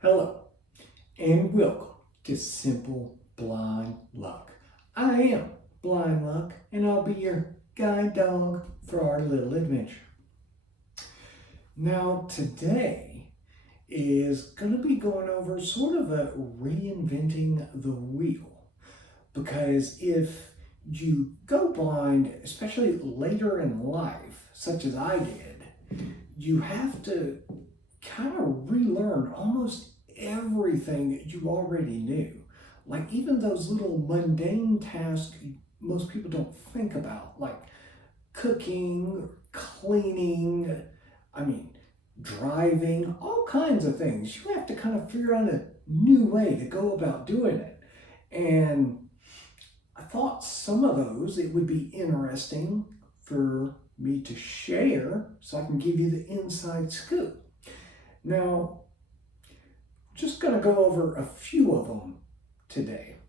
Hello, and welcome to Simple Blind Luck. I am Blind Luck, and I'll be your guide dog for our little adventure. Now, today is going to be going over sort of a reinventing the wheel, because if you go blind, especially later in life, such as I did, you have to kind of relearn almost everything you already knew. Like even those little mundane tasks most people don't think about, like cooking, cleaning, driving, all kinds of things. You have to kind of figure out a new way to go about doing it. And I thought some of those it would be interesting for me to share so I can give you the inside scoop. Now, just going to go over a few of them today.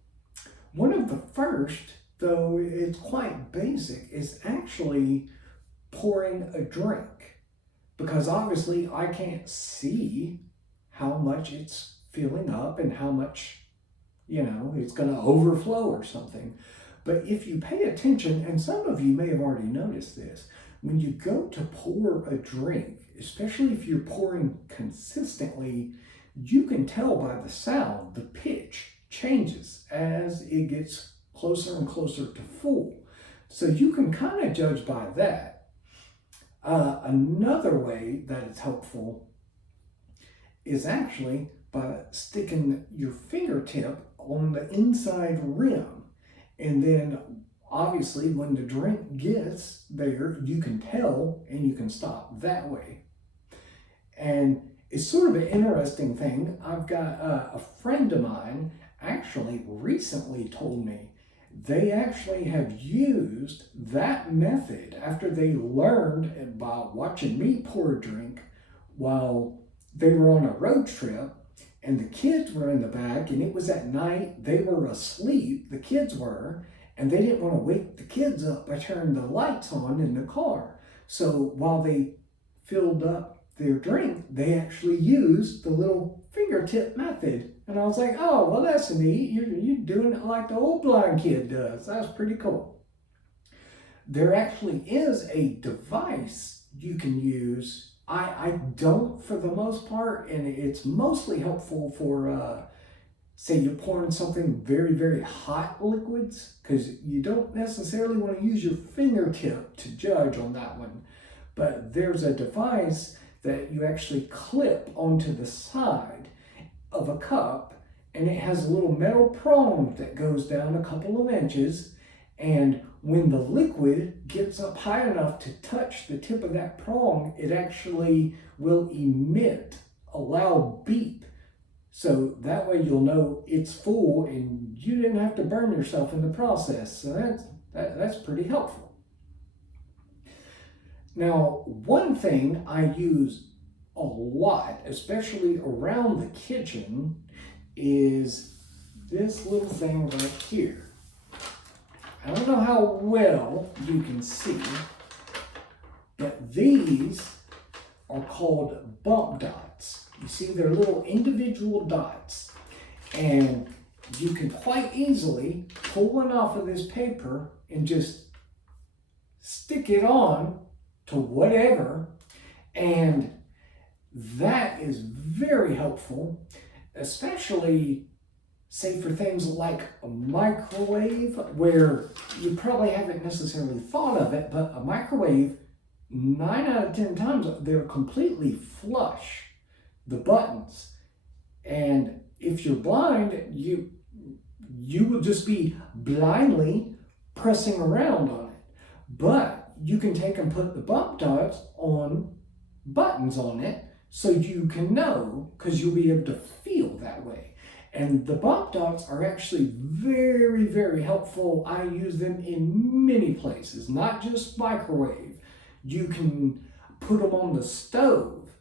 One of the first, though it's quite basic, is actually pouring a drink. Because obviously I can't see how much it's filling up and how much, it's going to overflow or something. But if you pay attention, and some of you may have already noticed this, when you go to pour a drink, especially if you're pouring consistently, you can tell by the sound, the pitch changes as it gets closer and closer to full. So you can kind of judge by that. Another way that it's helpful is actually by sticking your fingertip on the inside rim. And then obviously when the drink gets there, you can tell and you can stop that way. And it's sort of an interesting thing. I've got a friend of mine actually recently told me they actually have used that method after they learned by watching me pour a drink while they were on a road trip and the kids were in the back and it was at night. They were asleep, the kids were, and they didn't want to wake the kids up by turning the lights on in the car. So while they filled up their drink, they actually used the little fingertip method. And I was like, oh, well, that's neat. You're doing it like the old blind kid does. That's pretty cool. There actually is a device you can use. I don't for the most part, and it's mostly helpful for, say you're pouring something very, very hot liquids, because you don't necessarily want to use your fingertip to judge on that one. But there's a device that you actually clip onto the side of a cup, and it has a little metal prong that goes down a couple of inches, and when the liquid gets up high enough to touch the tip of that prong, it actually will emit a loud beep. So that way you'll know it's full and you didn't have to burn yourself in the process. So that's pretty helpful. Now, one thing I use a lot, especially around the kitchen, is this little thing right here. I don't know how well you can see, but these are called bump dots. You see, they're little individual dots, and you can quite easily pull one off of this paper and just stick it on to whatever, and that is very helpful, especially say for things like a microwave, where you probably haven't necessarily thought of it, but a microwave, 9 out of 10 times, they're completely flush, the buttons. And if you're blind, you will just be blindly pressing around on it. But you can take and put the bump dots on buttons on it so you can know, because you'll be able to feel that way. And the bump dots are actually very, very helpful. I use them in many places, not just microwave. You can put them on the stove.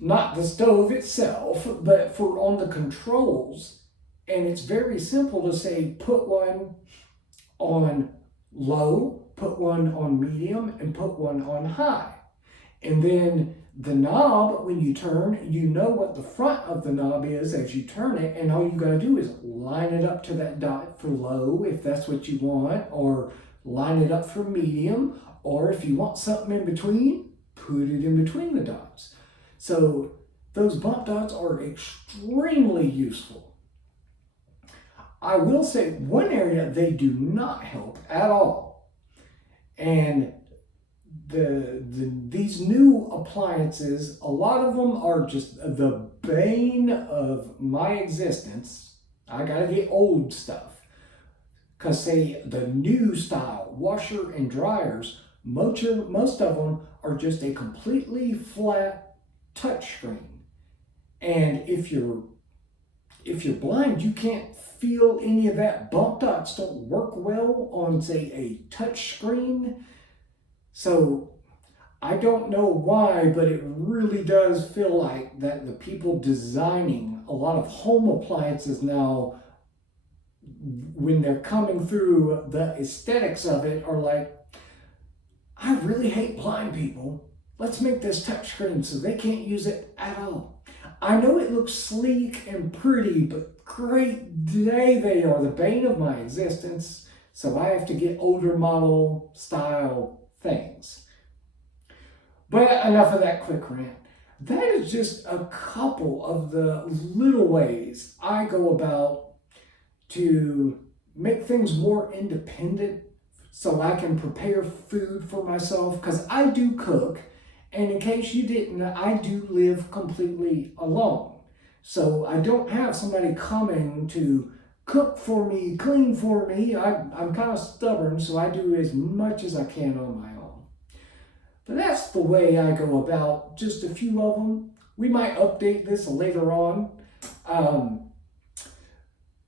Not the stove itself, but for on the controls. And it's very simple to say, put one on low, put one on medium, and put one on high. And then the knob, when you turn, you know what the front of the knob is as you turn it, and all you gotta do is line it up to that dot for low, if that's what you want, or line it up for medium, or if you want something in between, put it in between the dots. So those bump dots are extremely useful. I will say one area they do not help at all, and these new appliances, a lot of them are just the bane of my existence. I gotta get old stuff. Because say the new style washer and dryers, most of them are just a completely flat touchscreen. And if you're blind, you can't feel any of that. Bump dots don't work well on, say, a touch screen. So I don't know why, but it really does feel like that the people designing a lot of home appliances now, when they're coming through the aesthetics of it, are like, I really hate blind people. Let's make this touchscreen so they can't use it at all. I know it looks sleek and pretty, but great day they are the bane of my existence. So I have to get older model style things. But enough of that quick rant. That is just a couple of the little ways I go about to make things more independent so I can prepare food for myself, because I do cook, and in case you didn't, I do live completely alone. So I don't have somebody coming to cook for me, clean for me. I'm kind of stubborn, so I do as much as I can on my own. But that's the way I go about just a few of them. We might update this later on.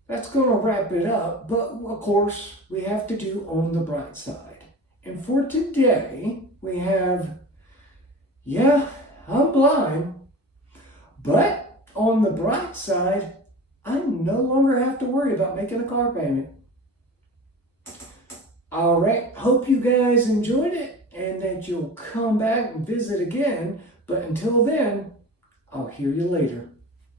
That's going to wrap it up, but of course we have to do on the bright side. And for today, we have, yeah, I'm blind, but on the bright side, I no longer have to worry about making a car payment. All right, hope you guys enjoyed it and that you'll come back and visit again. But until then, I'll hear you later.